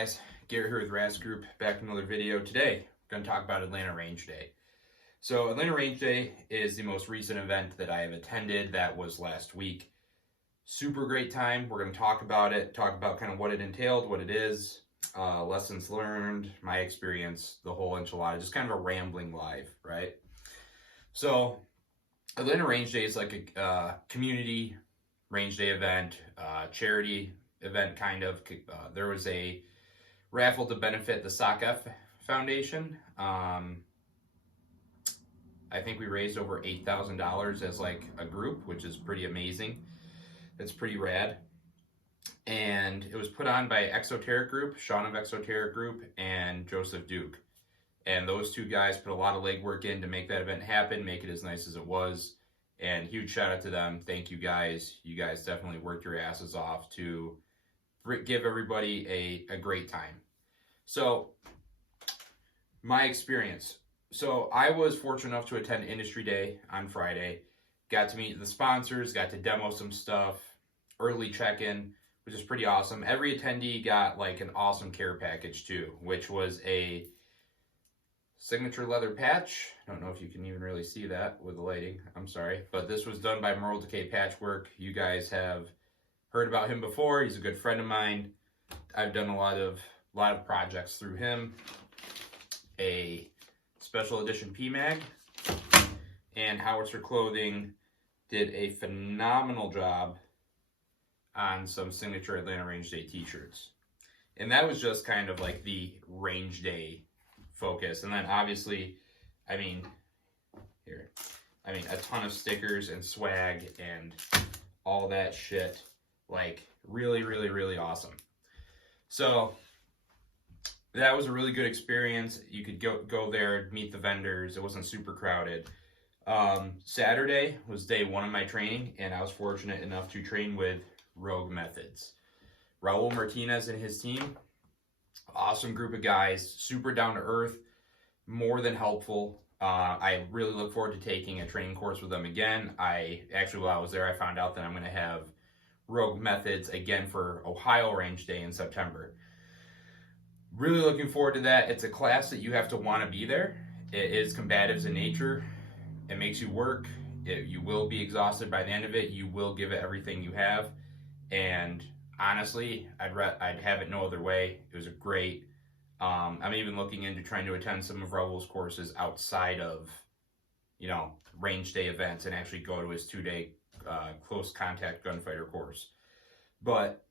Guys, Garrett here with RAS Group, back with another video. Today, I'm going to talk about Atlanta Range Day. So Atlanta Range Day is the most recent event that I have attended. That was last week. Super great time. We're going to talk about it, talk about kind of what it entailed, what it is, lessons learned, my experience, the whole enchilada, just kind of a rambling live, right? So Atlanta Range Day is like a community range day event, charity event kind of. There was a raffle to benefit the SOCF Foundation. I think we raised over $8,000 as like a group, which is pretty amazing. It's pretty rad. And it was put on by Exoteric Group, Sean of Exoteric Group, and Joseph Duke. And those two guys put a lot of legwork in to make that event happen, make it as nice as it was. And huge shout out to them. Thank you guys. You guys definitely worked your asses off to give everybody a great time. So, my experience. So, I was fortunate enough to attend Industry Day on Friday. Got to meet the sponsors, got to demo some stuff, early check-in, which is pretty awesome. Every attendee got like an awesome care package too, which was a signature leather patch. I don't know if you can even really see that with the lighting. I'm sorry. But this was done by Moral Decay Patchwork. You guys have heard about him before. He's a good friend of mine. I've done a lot of projects through him. A special edition PMAG. And Howitzer Clothing did a phenomenal job on some signature Atlanta Range Day t-shirts. And that was just kind of like the Range Day focus. And then obviously, a ton of stickers and swag and all that shit. Like really, really, really awesome. So that was a really good experience. You could go there, meet the vendors. It wasn't super crowded. Saturday was day one of my training, and I was fortunate enough to train with Rogue Methods. Raul Martinez and his team, awesome group of guys, super down to earth, more than helpful. I really look forward to taking a training course with them again. While I was there, I found out that I'm going to have Rogue Methods again for Ohio Range Day in September. Really looking forward to that. It's a class that you have to want to be there. It is combatives in nature. It makes you work. You will be exhausted by the end of it. You will give it everything you have. And honestly, I'd have it no other way. It was a great. I'm even looking into trying to attend some of Raul's courses outside of, range day events and actually go to his 2-day close contact gunfighter course. But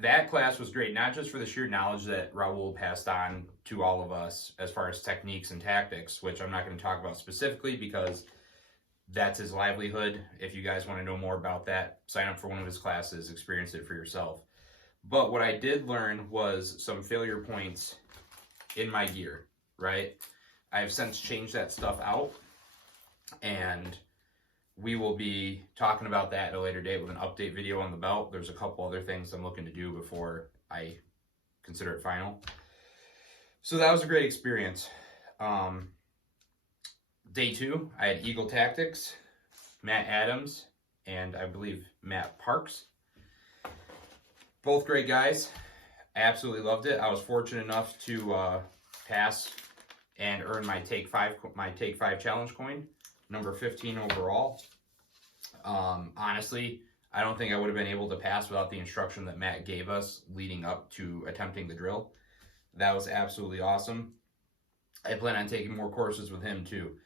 that class was great, not just for the sheer knowledge that Raul passed on to all of us as far as techniques and tactics, which I'm not going to talk about specifically because that's his livelihood. If you guys want to know more about that, sign up for one of his classes, experience it for yourself. But what I did learn was some failure points in my gear, right? I have since changed that stuff out, and we will be talking about that at a later date with an update video on the belt. There's a couple other things I'm looking to do before I consider it final. So that was a great experience. Day two, I had Eagle Tactics, Matt Adams, and I believe Matt Parks. Both great guys. I absolutely loved it. I was fortunate enough to pass and earn my Take 5 challenge coin, number 15 overall. Honestly, I don't think I would have been able to pass without the instruction that Matt gave us leading up to attempting the drill. That was absolutely awesome. I plan on taking more courses with him too.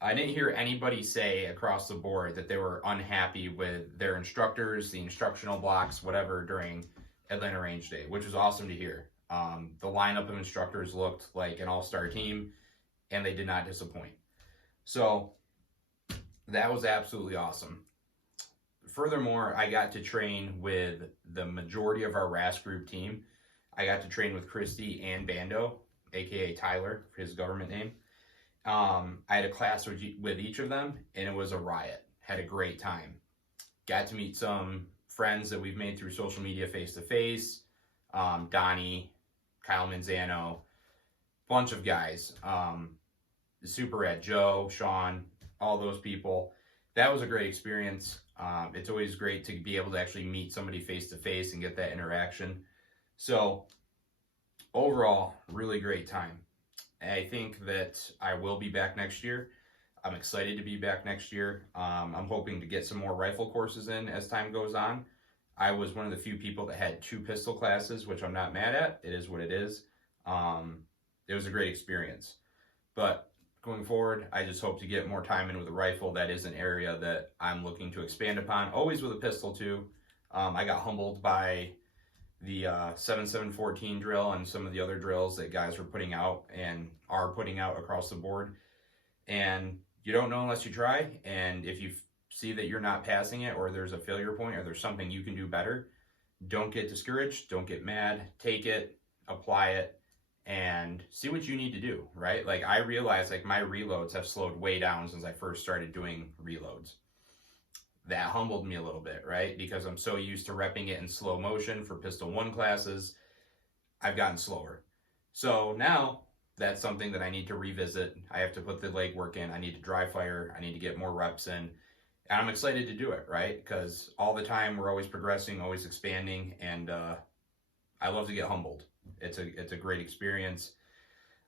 I didn't hear anybody say across the board that they were unhappy with their instructors, the instructional blocks, whatever, during Atlanta Range Day, which was awesome to hear. The lineup of instructors looked like an all-star team, and they did not disappoint. So that was absolutely awesome. Furthermore, I got to train with the majority of our RAS Group team. I got to train with Christy and Bando, aka Tyler, his government name. I had a class with each of them, and it was a riot. Had a great time. Got to meet some friends that we've made through social media face-to-face. Donnie, Kyle Manzano, bunch of guys. Super Rad Joe, Sean, all those people. That was a great experience. It's always great to be able to actually meet somebody face-to-face and get that interaction. So overall, really great time. I think that I will be back next year. I'm excited to be back next year. I'm hoping to get some more rifle courses in as time goes on. I was one of the few people that had 2 pistol classes, which I'm not mad at. It is what it is. It was a great experience. But going forward, I just hope to get more time in with a rifle. That is an area that I'm looking to expand upon, always with a pistol too. I got humbled by the 7714 drill and some of the other drills that guys were putting out and are putting out across the board. And you don't know unless you try. And if you see that you're not passing it, or there's a failure point, or there's something you can do better, don't get discouraged, don't get mad, take it, apply it, and see what you need to do, right? Like, I realized, like, my reloads have slowed way down since I first started doing reloads. That humbled me a little bit, right? Because I'm so used to repping it in slow motion for Pistol 1 classes, I've gotten slower. So now, that's something that I need to revisit. I have to put the legwork in, I need to dry fire, I need to get more reps in, and I'm excited to do it, right? Because all the time, we're always progressing, always expanding, and I love to get humbled. It's a great experience.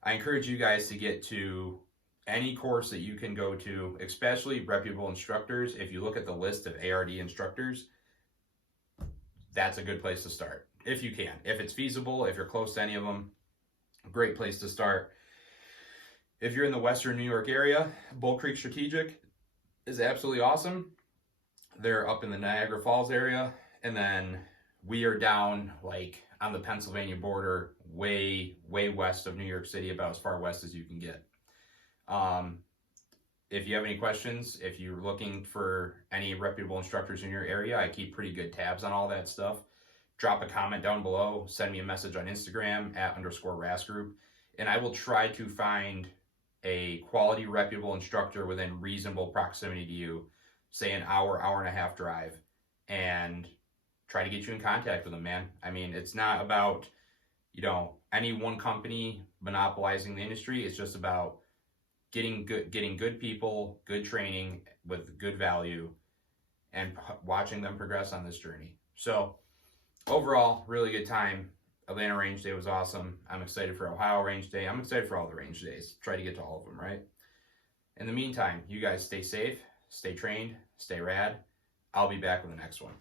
I encourage you guys to get to any course that you can go to, especially reputable instructors. If you look at the list of ARD instructors, that's a good place to start, if you can. If it's feasible, if you're close to any of them, great place to start. If you're in the Western New York area, Bull Creek Strategic is absolutely awesome. They're up in the Niagara Falls area, and then we are down like on the Pennsylvania border, way west of New York City, about as far west as you can get. If you have any questions, if you're looking for any reputable instructors in your area, I keep pretty good tabs on all that stuff. Drop a comment down below, send me a message on Instagram @_RASGroup, and I will try to find a quality, reputable instructor within reasonable proximity to you, say an hour and a half drive, and try to get you in contact with them, man. I mean, it's not about, you know, any one company monopolizing the industry. It's just about getting good people, good training with good value, and watching them progress on this journey. So overall, really good time. Atlanta Range Day was awesome. I'm excited for Ohio Range Day. I'm excited for all the range days. Try to get to all of them, right? In the meantime, you guys stay safe, stay trained, stay rad. I'll be back with the next one.